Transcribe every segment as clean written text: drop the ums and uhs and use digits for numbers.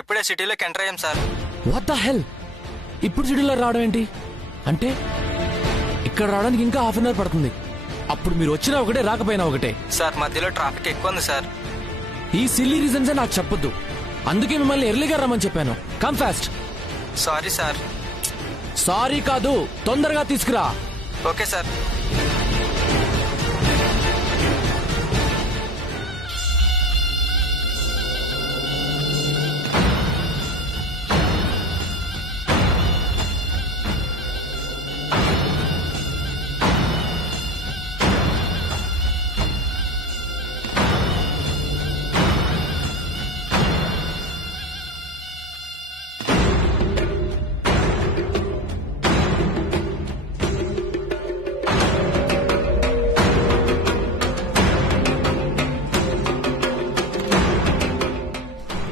ఇప్పుడే సిటీలోకి ఎంటర్ అయ్యాం sir. What the hell? ఇప్పుడు సిటీలో రావడం ఏంటి? అంటే ఇక్కడ రావడానికి ఇంకా హాఫ్ అన్ అవర్ పడుతుంది. అప్పుడు మీరు వచ్చినా ఒకటే రాకపోయినా ఒకటే. సార్ మధ్యలో ట్రాఫిక్ ఎక్కువ ఉంది సార్. ఈ సిల్లీ రీజన్స్ నాకు చెప్పొద్దు. అందుకే మిమ్మల్ని ఎర్లీగా రమ్మని చెప్పాను. Come fast. Sorry sir. Sorry కాదు, తొందరగా తీసుకురా. Okay sir.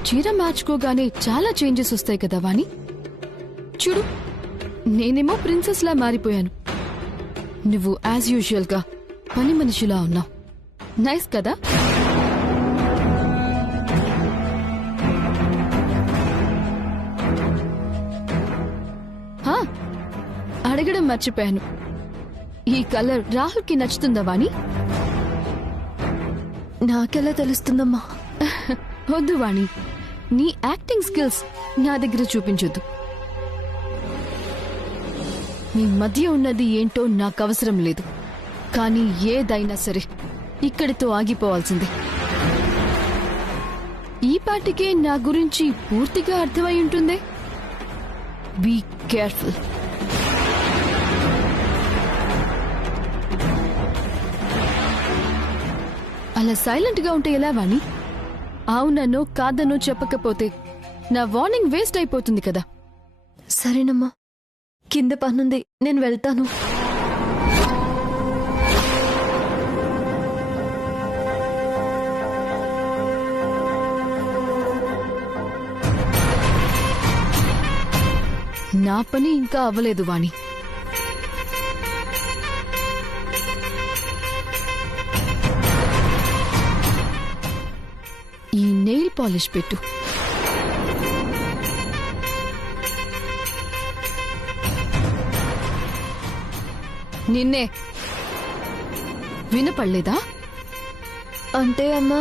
చీర మార్చుకోగానే చాలా చేంజెస్ వస్తాయి కదా వాణి. చూడు, నేనేమో ప్రిన్సెస్ లా మారిపోయాను. నువ్వు యాజ్ యూజువల్ గా పని మనిషిలా ఉన్నావు. నైస్ కదా? అడగడం మర్చిపోయాను. ఈ కలర్ రాహుల్కి నచ్చుతుందా వాణి? నాకెలా తెలుస్తుందమ్మా? వద్దు వాణి, నీ యాక్టింగ్ స్కిల్స్ నా దగ్గర చూపించొద్దు. మీ మధ్య ఉన్నది ఏంటో నాకు అవసరం లేదు. కానీ ఏదైనా సరే ఇక్కడితో ఆగిపోవాల్సిందే. ఈ పాటికే నా గురించి పూర్తిగా అర్థమై ఉంటుంది. Be careful. అలా సైలెంట్ గా ఉంటే ఎలా వాణి? అవుననో కాదనో చెప్పకపోతే నా వార్నింగ్ వేస్ట్ అయిపోతుంది కదా. సరేనమ్మా, కింద పనుంది, నేను వెళ్తాను. నా పని ఇంకా అవ్వలేదు వాణి. ఈ నెయిల్ పాలిష్ పెట్టు. నిన్నే. వినపడలేదా? అంటే అమ్మా,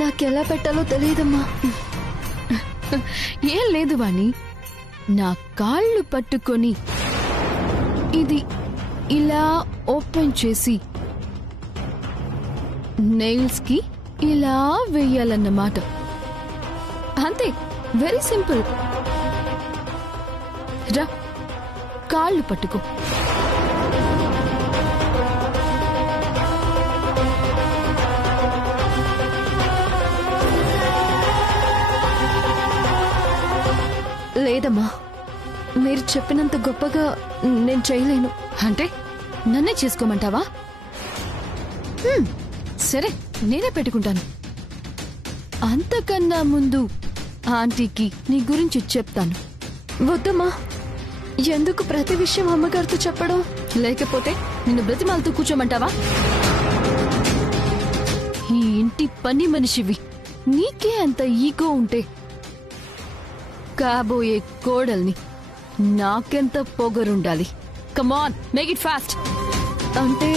నాకెలా పెట్టాలో తెలియదమ్మా. ఏం లేదు వాణి, నా కాళ్ళు పట్టుకొని ఇది ఇలా ఓపెన్ చేసి నెయిల్స్ కి ఇలా వెయ్యాలన్నమాట. అంతే, వెరీ సింపుల్. రా, కాళ్ళు పట్టుకో. లేదమ్మా, మీరు చెప్పినంత గొప్పగా నేను చేయలేను. అంటే నన్నే చేసుకోమంటావా? సరే, నేనే పెట్టుకుంటాను. అంతకన్నా ముందు ఆంటీకి నీ గురించి చెప్తాను. వద్దమ్మా, ఎందుకు ప్రతి విషయం అమ్మగారితో చెప్పడం? లేకపోతే నిన్ను బ్రతిమాలతో కూర్చోమంటావా? ఈ ఇంటి పని మనిషివి, నీకే అంత ఈగో ఉంటే కాబోయే కోడల్ని నాకెంత పొగరుండాలి. కమాన్, మేక్ ఇట్ ఫాస్ట్. అంటే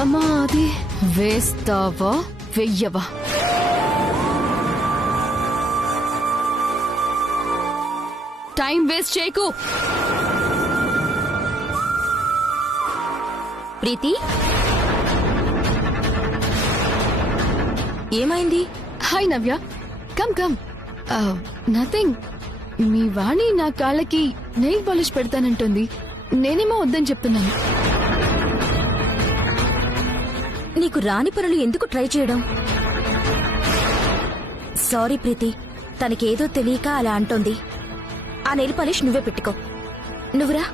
అమ్మా, అది వేస్తావా వెయ్యవా? టైం వేస్ట్ చేయకు. ప్రీతి, ఏమైంది? హాయ్ నవ్య, కమ్ కమ్. నథింగ్. మీ వాణి నా కాళ్ళకి నెయిల్ పాలిష్ పెడతానంటుంది. నేనేమో వద్దని చెప్తున్నాను. నీకు రాని పనులు ఎందుకు ట్రై చేయడం? సారీ ప్రీతి, తనకేదో తెలియక అలా అంటోంది. ఆ నెయిల్ పాలిష్ నువ్వే పెట్టుకో. నువ్వురా.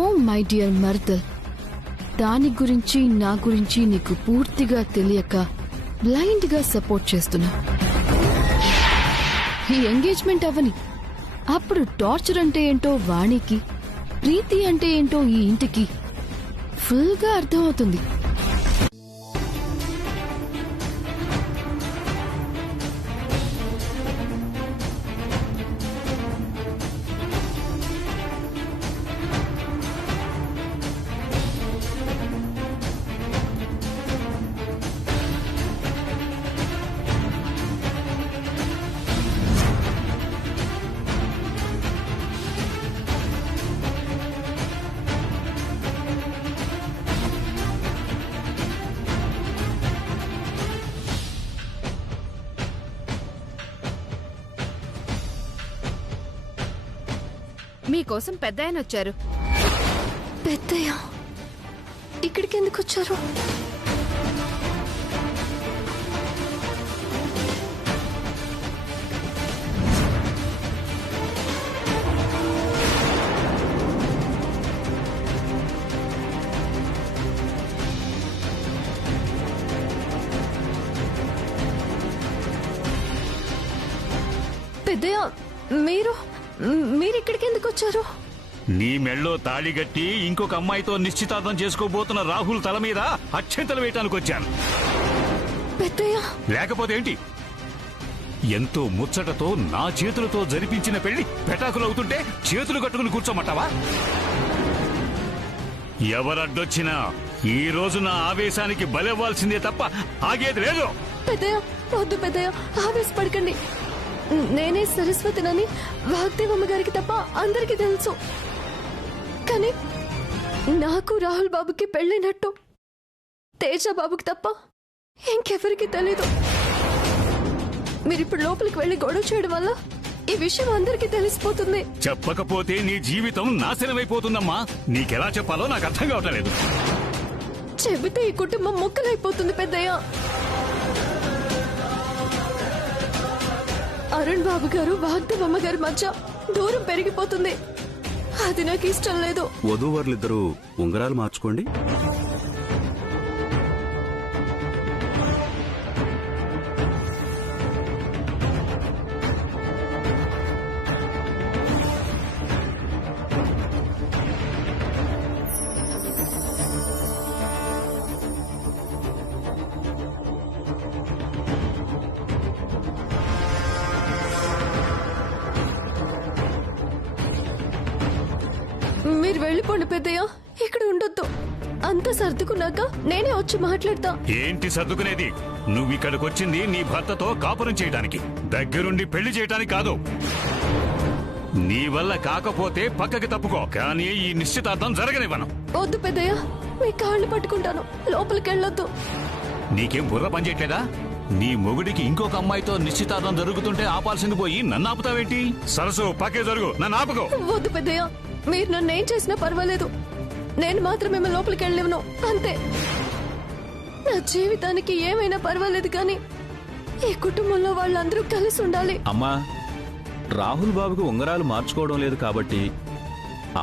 ఓ మై డియర్ మర్దల్, దాని గురించి నా గురించి నీకు పూర్తిగా తెలియక బ్లైండ్ గా సపోర్ట్ చేస్తున్నా. ఈ ఎంగేజ్మెంట్ అవని, అప్పుడు టార్చర్ అంటే ఏంటో వాణికి, ప్రీతి అంటే ఏంటో ఈ ఇంటికి ఫుల్గా అర్థమవుతుంది. మీకోసం పెద్ద ఆయన వచ్చారు. పెద్దయ్య ఇక్కడికి ఎందుకు వచ్చారు? పెద్దయ్య మీరు ఇక్కడికి ఎందుకు వచ్చారు? నీ మెళ్ళో తాళిగట్టి ఇంకొక అమ్మాయితో నిశ్చితార్థం చేసుకోబోతున్న రాహుల్ తల మీద అక్షంతలు వేయటానికి వచ్చాను. పెద్దయ్య లేకపోతే ఏంటి? ఎంతో ముచ్చటతో నా చేతులతో జరిపించిన పెళ్లి పెటాకులవుతుంటే చేతులు కట్టుకుని కూర్చోమంటావా? ఎవరడ్డొచ్చినా ఈ రోజు నా ఆవేశానికి బలవ్వాల్సిందే తప్ప ఆగేది లేదు. పెద్దయ్య వద్దు పెద్దయ్య, ఆవేశపడకండి. నేనే సరస్వతినని వాగ్దేవమ్మ గారికి తప్ప అందరికీ తెలుసు. కానీ నాకు రాహుల్ బాబుకి పెళ్ళైనట్టు తేజ బాబుకి తప్ప ఇంకెవరికి తెలీదు. మీరిప్పుడు లోపలికి వెళ్లి గొడవ చేయడం వల్ల ఈ విషయం అందరికీ తెలిసిపోతుంది. చెప్పకపోతే నీ జీవితం నాశనమైపోతుందమ్మా. నీకెలా చెప్పాలో నాకు అర్థం కావట్లేదు. చెబితే ఈ కుటుంబం ముక్కలైపోతుంది పెద్దయ్య. అరుణ్ బాబు గారు వాగ్దేవమ్మ గారి మధ్య దూరం పెరిగిపోతుంది. అది నాకు ఇష్టం లేదు. వధూవరులిద్దరూ ఉంగరాలు మార్చుకోండి. మీరు వెళ్ళిపోండి పెద్దయ్య, ఇక్కడ ఉండొద్దు. అంతా సర్దుకున్నాక నేనే వచ్చి మాట్లాడతా. ఏంటి సర్దుకునేది? నువ్వు ఇక్కడికొచ్చింది నీ భర్తతో కాపురం చేయడానికి, దగ్గరుండి పెళ్లి చేయడానికి కాదు. నీ వల్ల కాకపోతే పక్కకి తప్పుకో, కానీ ఈ నిశ్చితార్థం జరగనివ్వను. వద్దు పెద్దయ్య, మీ కాళ్ళు పట్టుకుంటాను. లోపలికి వెళ్ళొద్దు. నీకేం బుర్ర పనిచేయట్లేదా? నీ మొగుడికి ఇంకొక అమ్మాయితో నిశ్చితార్థం జరుగుతుంటే ఆపాల్సింది పోయి నన్ను ఆపుతావేంటి? సరసు పక్కే జరుగు, నన్ను ఆపుకో. వద్దు పెద్దయ్య, మీరు నన్ను ఏం చేసినా పర్వాలేదు. నేను మాత్రం మేము లోపలికి వెళ్ళలేను అంతే. నా జీవితానికి ఏమైనా పర్వాలేదు, కానీ ఈ కుటుంబంలో వాళ్ళందరూ కలిసి ఉండాలి. అమ్మా, రాహుల్ బాబుకి ఉంగరాలు మార్చుకోవడం లేదు కాబట్టి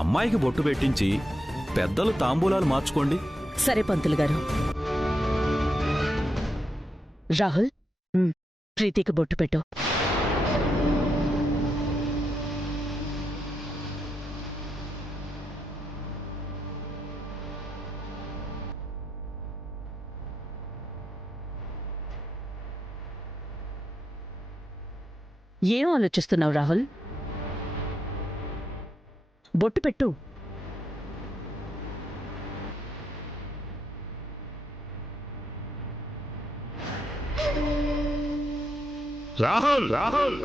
అమ్మాయికి బొట్టు పెట్టించి పెద్దలు తాంబూలాలు మార్చుకోండి. సరే పంతులు గారు. రాహుల్, ప్రీతికి బొట్టు పెట్టు. ఏం ఆలోచిస్తున్నావు రాహుల్? బొట్టు పెట్టు. రాహుల్, రాహుల్,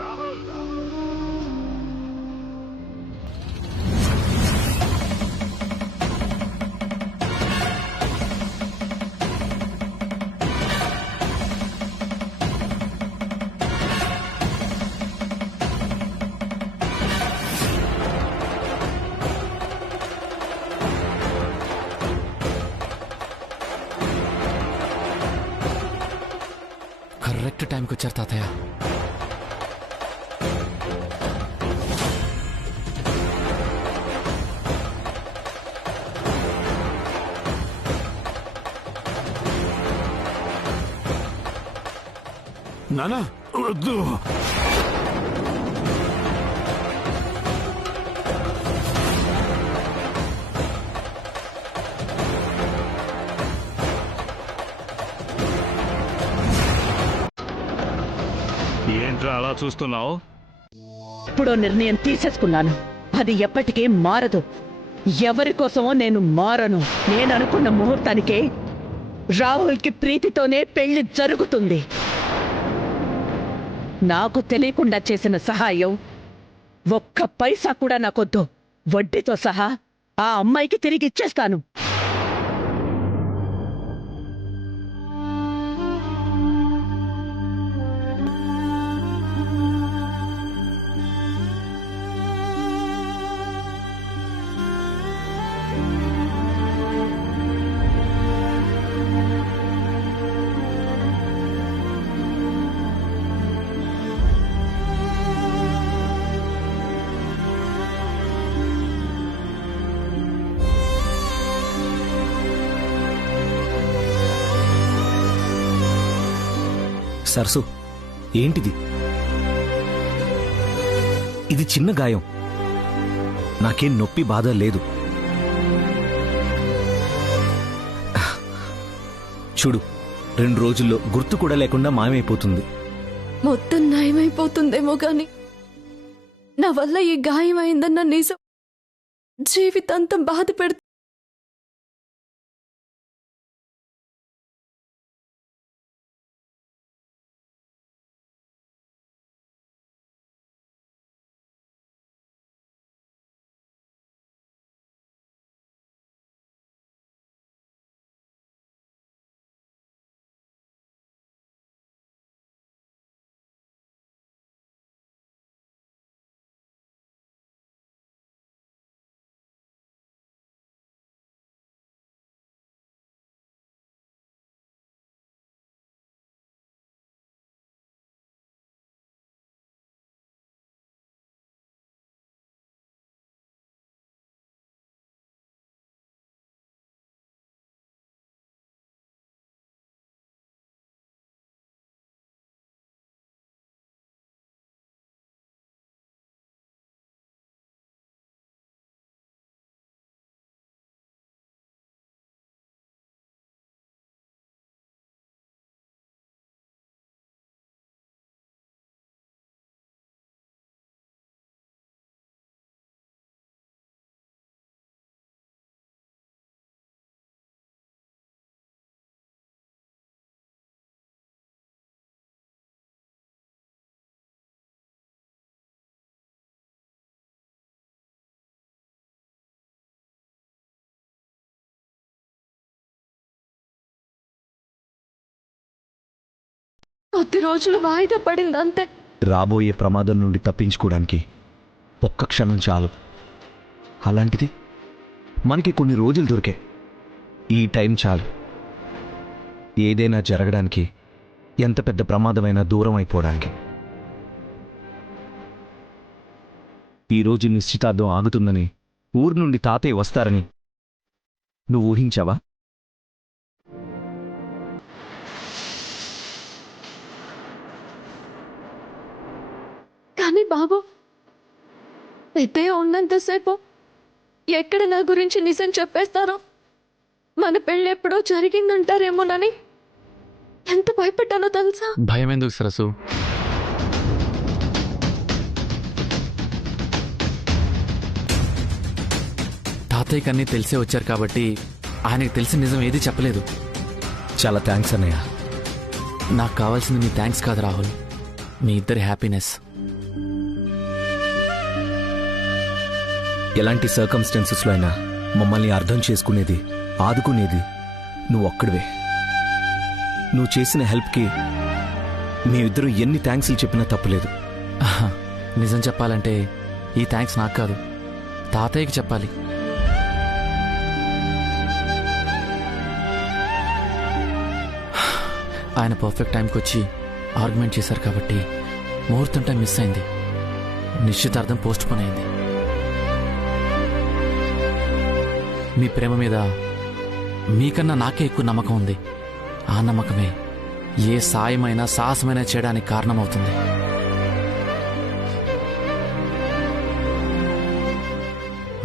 కరెక్ట్ టైంకి వచ్చారు తాతయ్య. నానా వద్దు. అలా చూస్తున్నావు? ఇప్పుడు నిర్ణయం తీసేసుకున్నాను. అది ఎప్పటికీ మారదు. ఎవరి కోసమో నేను మారను. నేను అనుకున్న ముహూర్తానికే రాహుల్కి ప్రీతితోనే పెళ్లి జరుగుతుంది. నాకు తెలియకుండా చేసిన సహాయం ఒక్క పైసా కూడా నాకొద్దు. వడ్డీతో సహా ఆ అమ్మాయికి తిరిగి ఇచ్చేస్తాను. సరసు, ఏంటిది? ఇది చిన్న గాయం. నాకేం నొప్పి బాధ లేదు. చూడు, 2 రోజుల్లో గుర్తు కూడా లేకుండా మాయమైపోతుంది. మొత్తం నయమైపోతుందేమో గాని నా వల్ల ఈ గాయం అయిందన్న నిజం జీవితాంతం బాధ పెడుతుంది. కొద్ది రోజులు వాయిదా పడింది అంతే. రాబోయే ప్రమాదం నుండి తప్పించుకోవడానికి ఒక్క క్షణం చాలు. అలాంటిది మనకి కొన్ని రోజులు దొరికాయి. ఈ టైం చాలు. ఏదైనా జరగడానికి, ఎంత పెద్ద ప్రమాదమైనా దూరం అయిపోవడానికి. ఈరోజు నిశ్చితార్థం ఆగుతుందని, ఊరు నుండి తాతయ్య వస్తారని నువ్వు ఊహించావా? కానీ బాబు, పెద్దయ్య ఉన్నంతసేపు ఎక్కడ నా గురించి నిజం చెప్పేస్తారో, మన పెళ్ళి ఎప్పుడో జరిగిందంటారేమోనని ఎంత భయపడ్డానో తెలుసా? భయం ఎందుకు సరసు? తాతయ్యకి అన్నీ తెలిసే వచ్చారు కాబట్టి ఆయనకు తెలిసిన నిజం ఏది చెప్పలేదు. చాలా థ్యాంక్స్ అన్నయ్య. నాకు కావాల్సింది మీ థ్యాంక్స్ కాదు రాహుల్, మీ ఇద్దరి హ్యాపీనెస్. ఎలాంటి సర్కమ్స్టాన్సెస్లో అయినా మమ్మల్ని అర్థం చేసుకునేది, ఆదుకునేది నువ్వు ఒక్కడివే. నువ్వు చేసిన హెల్ప్కి మేమిద్దరూ ఎన్ని థ్యాంక్స్లు చెప్పినా తప్పులేదు. నిజం చెప్పాలంటే ఈ థ్యాంక్స్ నాకు కాదు, తాతయ్యకి చెప్పాలి. ఆయన పర్ఫెక్ట్ టైంకి వచ్చి ఆర్గ్యుమెంట్ చేశారు కాబట్టి ముహూర్తం టైం మిస్ అయింది. నిశ్చితార్థం పోస్ట్ పోన్ అయింది. మీ ప్రేమ మీద మీకన్నా నాకే ఎక్కువ నమ్మకం ఉంది. ఆ నమ్మకమే ఏ సాయమైనా సాహసమైనా చేయడానికి కారణమవుతుంది.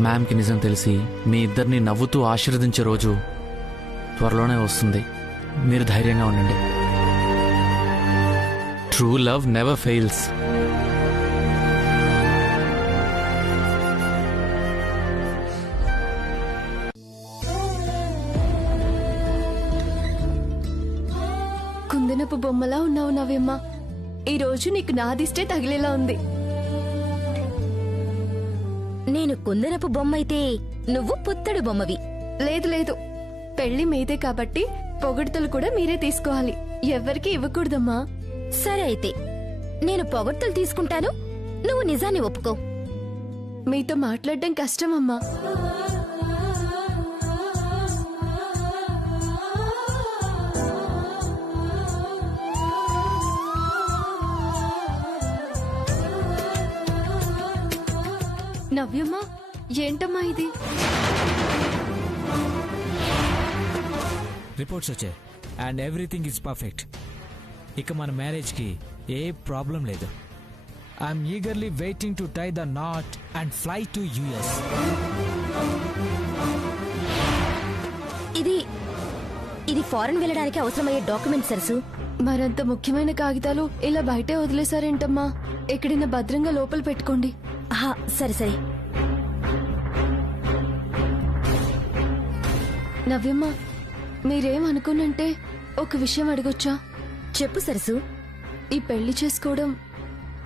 మ్యామ్కి నిజం తెలిసి మీ ఇద్దరిని నవ్వుతూ ఆశీర్వదించే రోజు త్వరలోనే వస్తుంది. మీరు ధైర్యంగా ఉండండి. True love never fails. కుందనపు బొమ్మలా ఉన్నావు నవ్యమ్మ. ఈ రోజు నీకు నాదిష్టే తగిలేలా ఉంది. నేను కుందనపు బొమ్మైతే నువ్వు పుత్తడి బొమ్మవి. లేదు లేదు, పెళ్లి మీదే కాబట్టి పొగడ్తలు కూడా మీరే తీసుకోవాలి, ఎవ్వరికి ఇవ్వకూడదమ్మా. సరే అయితే నేను పొగడ్తలు తీసుకుంటాను, నువ్వు నిజాన్ని ఒప్పుకో. మీతో మాట్లాడడం కష్టమమ్మా. నవ్యమ్మా, ఏంటమ్మా ఇది? రిపోర్ట్స్ వచ్చాయి అండ్ ఎవ్రీథింగ్ ఈజ్ పర్ఫెక్ట్. ఇక మన మ్యారేజ్కి ఏ ప్రాబ్లం లేదు. I'm eagerly waiting to tie the knot and fly to US. ఇది ఇది ఫారెన్ వెళ్ళడానికి అవసరమయ్యే డాక్యుమెంట్ సరసు. మరంత ముఖ్యమైన కాగితాలు ఇలా బయటే వదిలేశారేంటమ్మా? ఎక్కడైనా భద్రంగా లోపల పెట్టుకోండి. సరే సరే. నవ్యమ్మ, మీరేమనుకున్నంటే ఒక విషయం అడగొచ్చా? చెప్పు సరసు. ఈ పెళ్లి చేసుకోవడం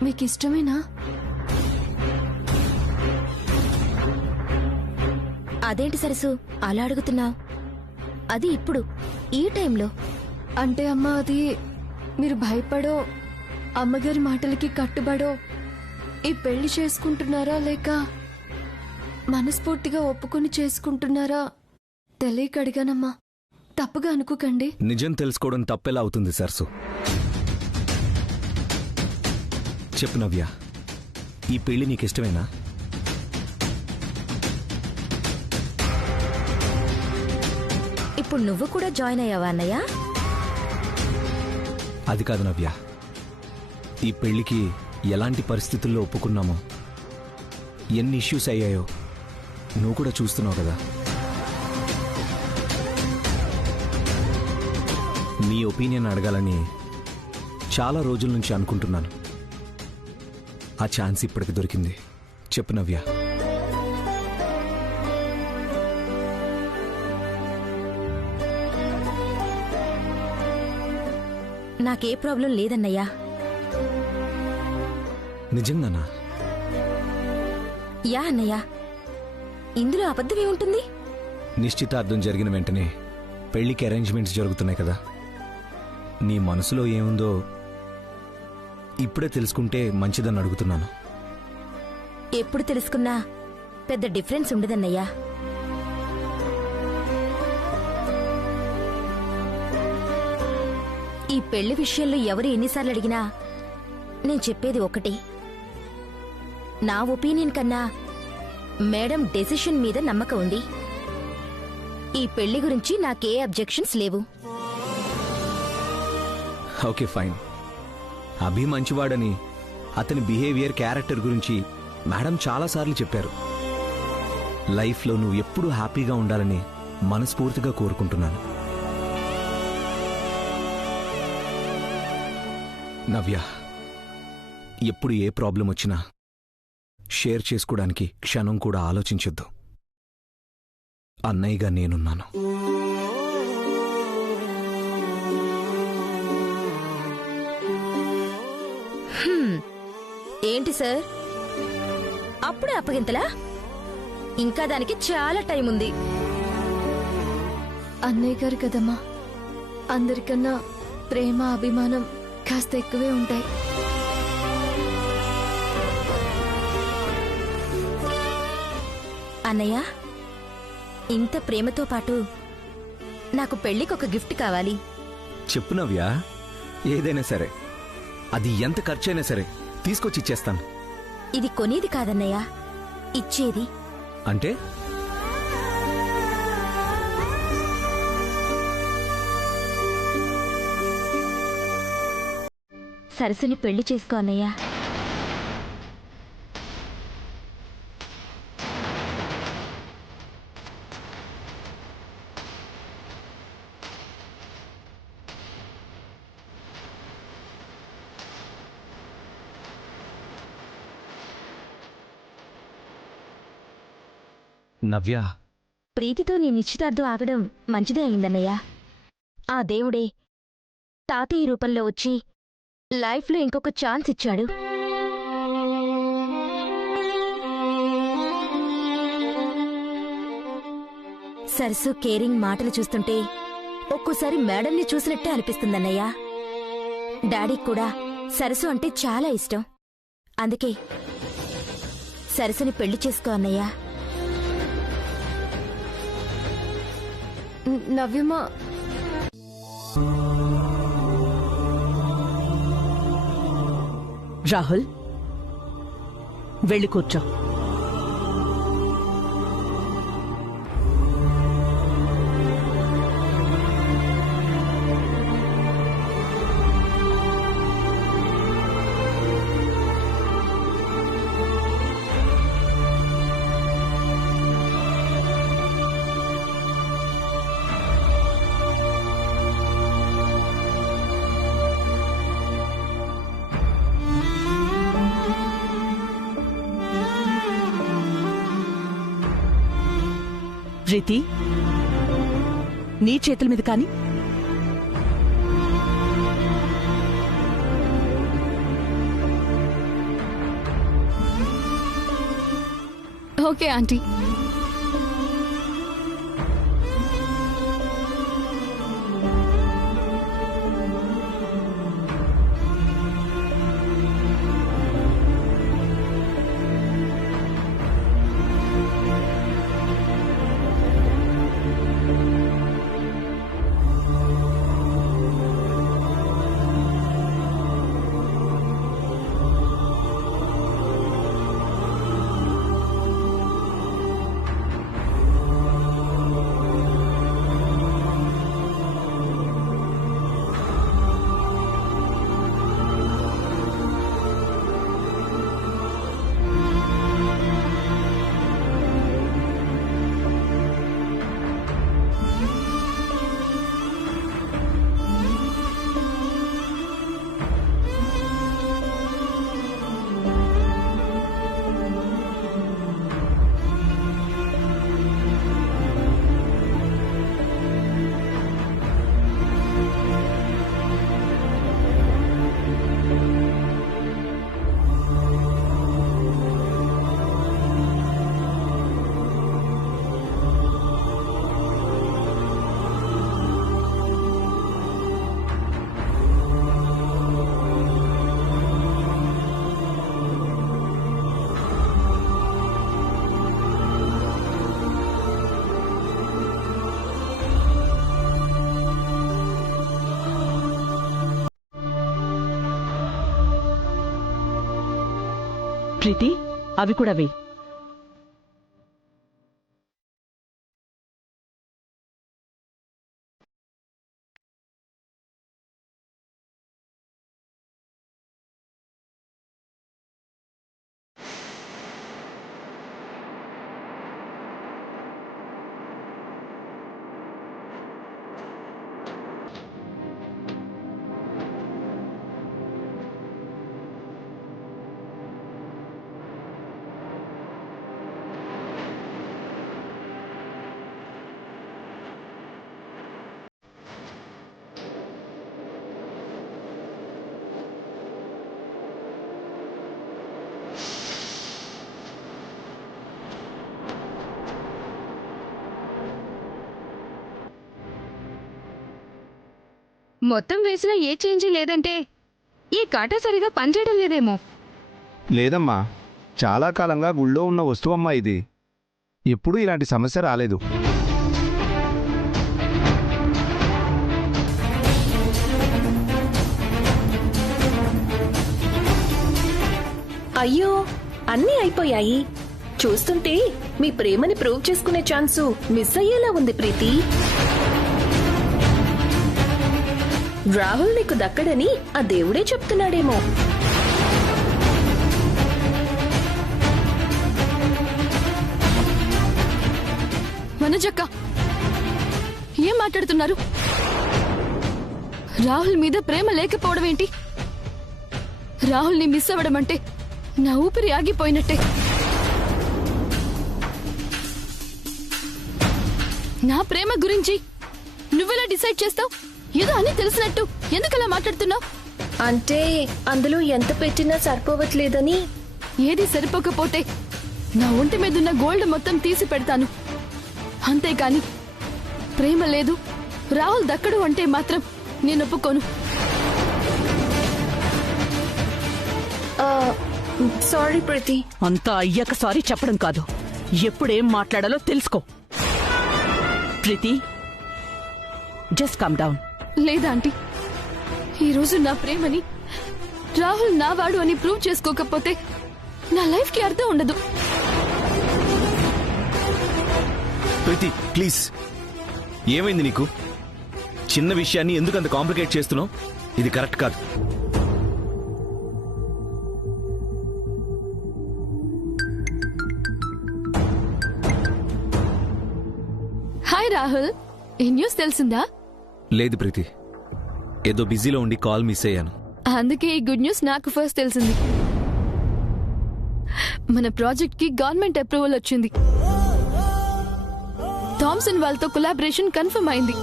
మీకిష్టమేనా? అదేంటి సరసు అలా అడుగుతున్నావు? అది ఇప్పుడు ఈ టైంలో అంటే అమ్మా, అది మీరు భయపడో అమ్మగారి మాటలకి కట్టుబడో ఈ పెళ్లి చేసుకుంటున్నారా, లేక మనస్ఫూర్తిగా ఒప్పుకొని చేసుకుంటున్నారా తెలియక అడిగానమ్మా. తప్పుగా అనుకోకండి. నిజం తెలుసుకోవడం తప్పెలా అవుతుంది సరసు? చెప్పు నవ్య, ఈ పెళ్లి నీకిష్టమేనా? ఇప్పుడు నువ్వు కూడా జాయిన్ అయ్యావా అన్నయ్య? అది కాదు నవ్య, ఈ పెళ్లికి ఎలాంటి పరిస్థితుల్లో ఒప్పుకున్నామో, ఎన్ని ఇష్యూస్ అయ్యాయో నువ్వు కూడా చూస్తున్నావు కదా. నీ ఒపీనియన్ అడగాలని చాలా రోజుల నుంచి అనుకుంటున్నాను. ఆ ఛాన్స్ ఇప్పటికి దొరికింది. చెప్పు నవ్య. నాకే ప్రాబ్లం లేదన్నయ్యా. నిజంగానా? యా అన్నయ్య, ఇందులో అబద్ధం ఏముంటుంది? నిశ్చితార్థం జరిగిన వెంటనే పెళ్లికి అరేంజ్మెంట్స్ జరుగుతున్నాయి కదా. నీ మనసులో ఏముందో ఇప్పుడే తెలుసుకుంటే మంచిదని అడుగుతున్నాను. ఎప్పుడు తెలుసుకున్నా పెద్ద డిఫరెన్స్ ఉండదన్నయ్యా. ఈ పెళ్లి విషయంలో ఎవరు ఎన్నిసార్లు అడిగినా నేను చెప్పేది ఒకటి. నా ఒపీనియన్ కన్నా మేడం డెసిషన్ మీద నమ్మకం ఉంది. ఈ పెళ్లి గురించి నాకే అబ్జెక్షన్స్ లేవు. Okay fine. అభి మంచివాడని, అతని బిహేవియర్, క్యారెక్టర్ గురించి మేడం చాలాసార్లు చెప్పారు. లైఫ్లో నువ్వు ఎప్పుడూ హ్యాపీగా ఉండాలని మనస్ఫూర్తిగా కోరుకుంటున్నాను. నవ్య, ఎప్పుడు ఏ ప్రాబ్లం వచ్చినా షేర్ చేసుకోవడానికి క్షణం కూడా ఆలోచించొద్దు. అన్నయ్యగా నేనున్నాను. ఏంటి సార్ అప్పుడే అప్పగింతలా? ఇంకా దానికి చాలా టైం ఉంది. అన్నయ్య గారు కదమ్మా, అందరికన్నా ప్రేమ, అభిమానం కాస్త ఎక్కువే ఉంటాయి. అన్నయ్య, ఇంత ప్రేమతో పాటు నాకు పెళ్లికి ఒక గిఫ్ట్ కావాలి. చెప్పు నవ్య, ఏదైనా సరే, అది ఎంత ఖర్చైనా సరే తీసుకొచ్చి ఇచ్చేస్తాను. ఇది కొనేది కాదన్నయ్య, ఇచ్చేది. అంటే? సరస్సుని పెళ్లి చేసుకో అన్నయ్య. నవ్య, ప్రీతితో నీ నిశ్చితార్థం ఆగడం మంచిదే అయిందన్నయ్య. ఆ దేవుడే తాతయ్య రూపంలో వచ్చి లైఫ్లో ఇంకొక ఛాన్స్ ఇచ్చాడు. సరసు కేరింగ్ మాటలు చూస్తుంటే ఒక్కోసారి మేడంని చూసినట్టే అనిపిస్తుందన్నయ్య. డాడీకి కూడా సరసు అంటే చాలా ఇష్టం. అందుకే సరసుని పెళ్లి చేసుకో అన్నయ్యా. నవ్యమా, రాహుల్ వెళ్ళి కూర్చో. ప్రీతి, నీ చేతుల మీద కానీ. Okay aunty. ప్రీతి, అవి కూడా వెయ్యి. మొత్తం వేసినా ఏ చేంజీ లేదంటే ఈ కాటా సరిగా పనిచేయడం లేదేమో. లేదమ్మా, చాలా కాలంగా గుళ్ళో ఉన్న వస్తువమ్మా ఇది. ఎప్పుడూ ఇలాంటి సమస్య రాలేదు. అయ్యో అన్నీ అయిపోయాయి. చూస్తుంటే మీ ప్రేమని ప్రూవ్ చేసుకునే ఛాన్సు మిస్ అయ్యేలా ఉంది ప్రీతి. రాహుల్ నీకు దక్కడని ఆ దేవుడే చెప్తున్నాడేమో. మనోజక్క, ఏం మాట్లాడుతున్నారు? రాహుల్ మీద ప్రేమ లేకపోవడం ఏంటి? రాహుల్ని మిస్ అవ్వడం అంటే నా ఊపిరి ఆగిపోయినట్టే. నా ప్రేమ గురించి నువ్వెలా డిసైడ్ చేస్తావు? ఏదో అని తెలిసినట్టు ఎందుకలా మాట్లాడుతున్నావు? అంటే అందులో ఎంత పెట్టినా సరిపోవట్లేదని. ఏది సరిపోకపోతే నా ఒంటి మీదున్న గోల్డ్ మొత్తం తీసి పెడతాను. అంతేకాని ప్రేమ లేదు, రాహుల్ దక్కడు అంటే మాత్రం నేను ఒప్పుకోను. సారీ ప్రీతి. అంతా అయ్యాక సారీ చెప్పడం కాదు, ఎప్పుడేం మాట్లాడాలో తెలుసుకో. ప్రీతి, జస్ట్ కమ్ డౌన్. లేదా ఆంటీ, ఈరోజు నా ప్రేమని రాహుల్ నా వాడు అని ప్రూవ్ చేసుకోకపోతే నా లైఫ్ కి అర్థం ఉండదు. ప్రీతి ప్లీజ్, ఏమైంది నీకు? చిన్న విషయాన్ని ఎందుకు అంత కాంప్లికేట్ చేస్తున్నావు? ఇది కరెక్ట్ కాదు. హాయ్ రాహుల్, ఈ న్యూస్ తెలిసిందా? లేదు ప్రీతి, ఏదో బిజీలో ఉండి కాల్ మిస్ అయ్యాను. అందుకే ఈ గుడ్ న్యూస్ నాకు ఫస్ట్ తెలిసింది. మన ప్రాజెక్ట్ కి గవర్నమెంట్ అప్రూవల్ వచ్చింది. థామ్సన్ వాళ్ళతో కొలాబరేషన్ కన్ఫర్మ్ అయింది.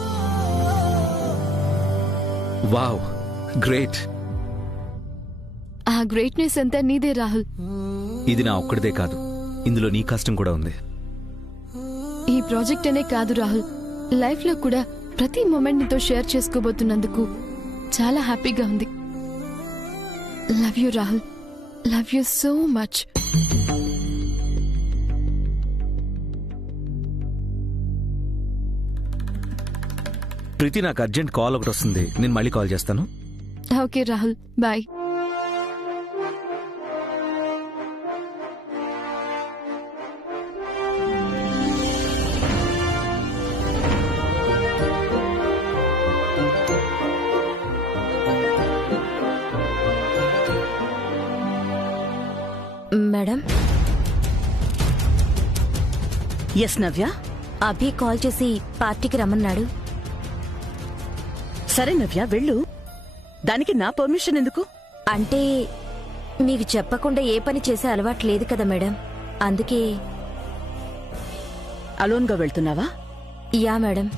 Wow, great. ఆ గ్రేట్నెస్ అంతా నీదే రాహుల్. ఇది నా ఒక్కడిదే కాదు, ఇందులో నీ కష్టం కూడా ఉంది. ఈ ప్రాజెక్ట్ అనే కాదు రాహుల్, లైఫ్ లో కూడా ప్రతి మూమెంట్ నీతో షేర్ చేసుకోబోతున్నందుకు చాలా హ్యాపీగా ఉంది. Love you Rahul, love you so much. Preeti, నాకు అర్జెంట్ కాల్ ఒకటి వస్తుంది, నేను మళ్ళీ కాల్ చేస్తాను. Okay Rahul, bye. Madam. Yes Navya. Abhi call చేసి పార్టీకి రమ్మన్నాడు. సరే నవ్య, వెళ్ళు. దానికి నా పర్మిషన్ ఎందుకు? అంటే మీకు చెప్పకుండా ఏ పని చేసే అలవాటు లేదు కదా మేడం, అందుకే. అలోన్గా వెళ్తున్నావా? Yeah madam.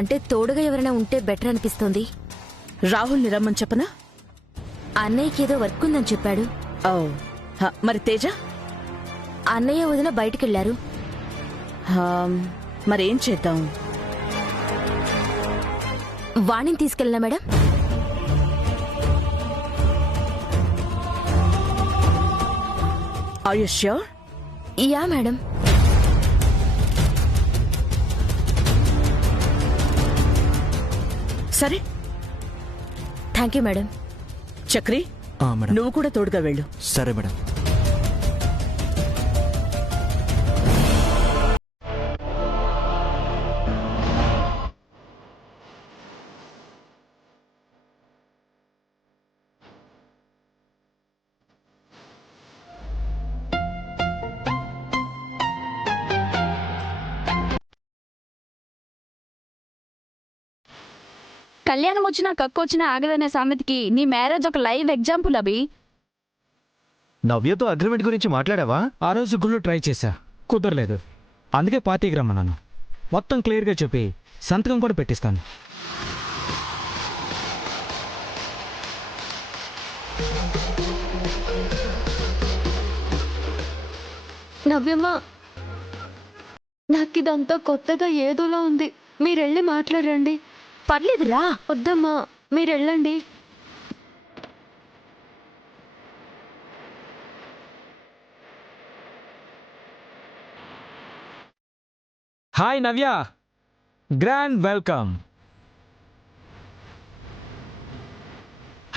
అంటే తోడుగా ఎవరైనా ఉంటే బెటర్ అనిపిస్తుంది. రాహుల్ని రమ్మని చెప్పనా? అన్నయ్యకి ఏదో వర్క్ ఉందని చెప్పాడు. ఓ, మరి తేజ? అన్నయ్య వదిన బయటికెళ్లారు. మరేం చేద్దాం? వాణిని తీసుకెళ్ళినా madam? Are you sure? Yeah madam. సరే. Thank you madam. చక్రి, నువ్వు కూడా తోడుగా వెళ్ళు. సరే మేడం. కళ్యాణం వచ్చినా కక్కు వచ్చినా ఆగదనే సామెతకి నీ మ్యారేజ్ ఒక లైవ్ ఎగ్జాంపుల్. అభి, నవ్యతో అగ్రిమెంట్ గురించి మాట్లాడావా? ఆ రోజు గుళ్ళు ట్రై చేశా, కుదరలేదు. అందుకే పార్టీకి రమ్మన్నాను. మొత్తం క్లియర్గా చెప్పి సంతకం కూడా పెట్టిస్తాను. నవ్యమ్మ, నాకిదంతా కొత్తగా ఏదోలా ఉంది. మీరెళ్ళి మాట్లాడండి. పర్లేదురా. వద్దమ్మా, మీరెళ్ళండి. Hi Navya, grand welcome.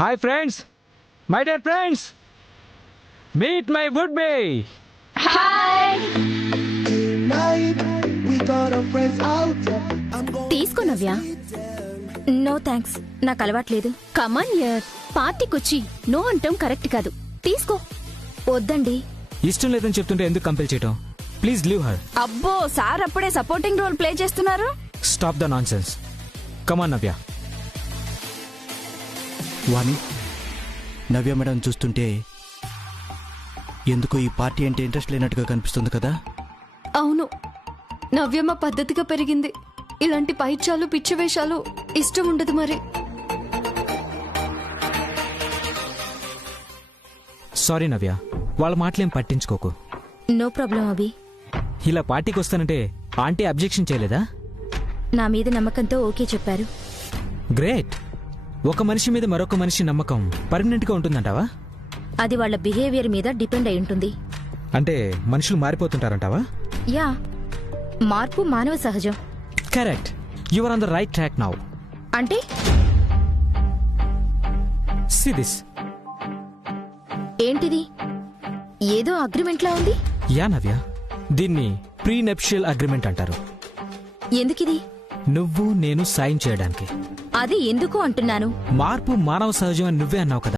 Hi friends, my dear friends, meet my would be. తీసుకో నవ్య. నో థ్యాంక్స్, నాకు అలవాట్లేదు. కమాన్ యర్, పార్టీకొచ్చి నో అంటాం కరెక్ట్ కాదు. తీసుకో. వద్దండి. ఇష్టం లేదని చెప్తుంటే ఎందుకు కంపెల్ చేయటం? Please leave her. అబ్బో, సార్ అప్పుడే సపోర్టింగ్ రోల్ ప్లే చేస్తున్నారు. Stop the nonsense. Come on Navya. Vani, Navya madam చూస్తుంటే ఎందుకో ఈ పార్టీ అంటే ఇంట్రెస్ట్ లేనట్టుగా కనిపిస్తుంది కదా? అవును, నవ్యమ్మ పద్ధతిగా పెరిగింది. ఇలాంటి పైచాలు పిచ్చి వేషాలు ఇష్టం ఉండదు మరి. సారీ నవ్య, వాళ్ళ మాటలేం పట్టించుకోకు. నో ప్రాబ్లం అభి. ఇలా పార్టీకి వస్తానంటే ఆంటీ అబ్జెక్షన్ చేయలేదా? నా మీద నమ్మకంతో ఓకే చెప్పారు. గ్రేట్. ఒక మనిషి మీద మరొక మనిషి నమ్మకం పర్మనెంట్ గా ఉంటుందంటావా? అది వాళ్ళ బిహేవియర్ మీద డిపెండ్ అయి ఉంటుంది. అంటే మనుషులు మారిపోతుంటారంటావా? యా, మార్పు మానవ సహజం. Correct. You are on the right track now. అంటే సీ దిస్. ఏంటిది? ఏదో అగ్రిమెంట్ లా ఉంది. యా నవ్య, దీన్ని ప్రీ నెప్షియల్ అగ్రిమెంట్ అంటారు. ఎందుకిది? నువ్వు నేను సైన్ చేయడానికి. అది ఎందుకు అంటున్నాను. మార్పు మానవ సహజం అని నువ్వే అన్నావు కదా.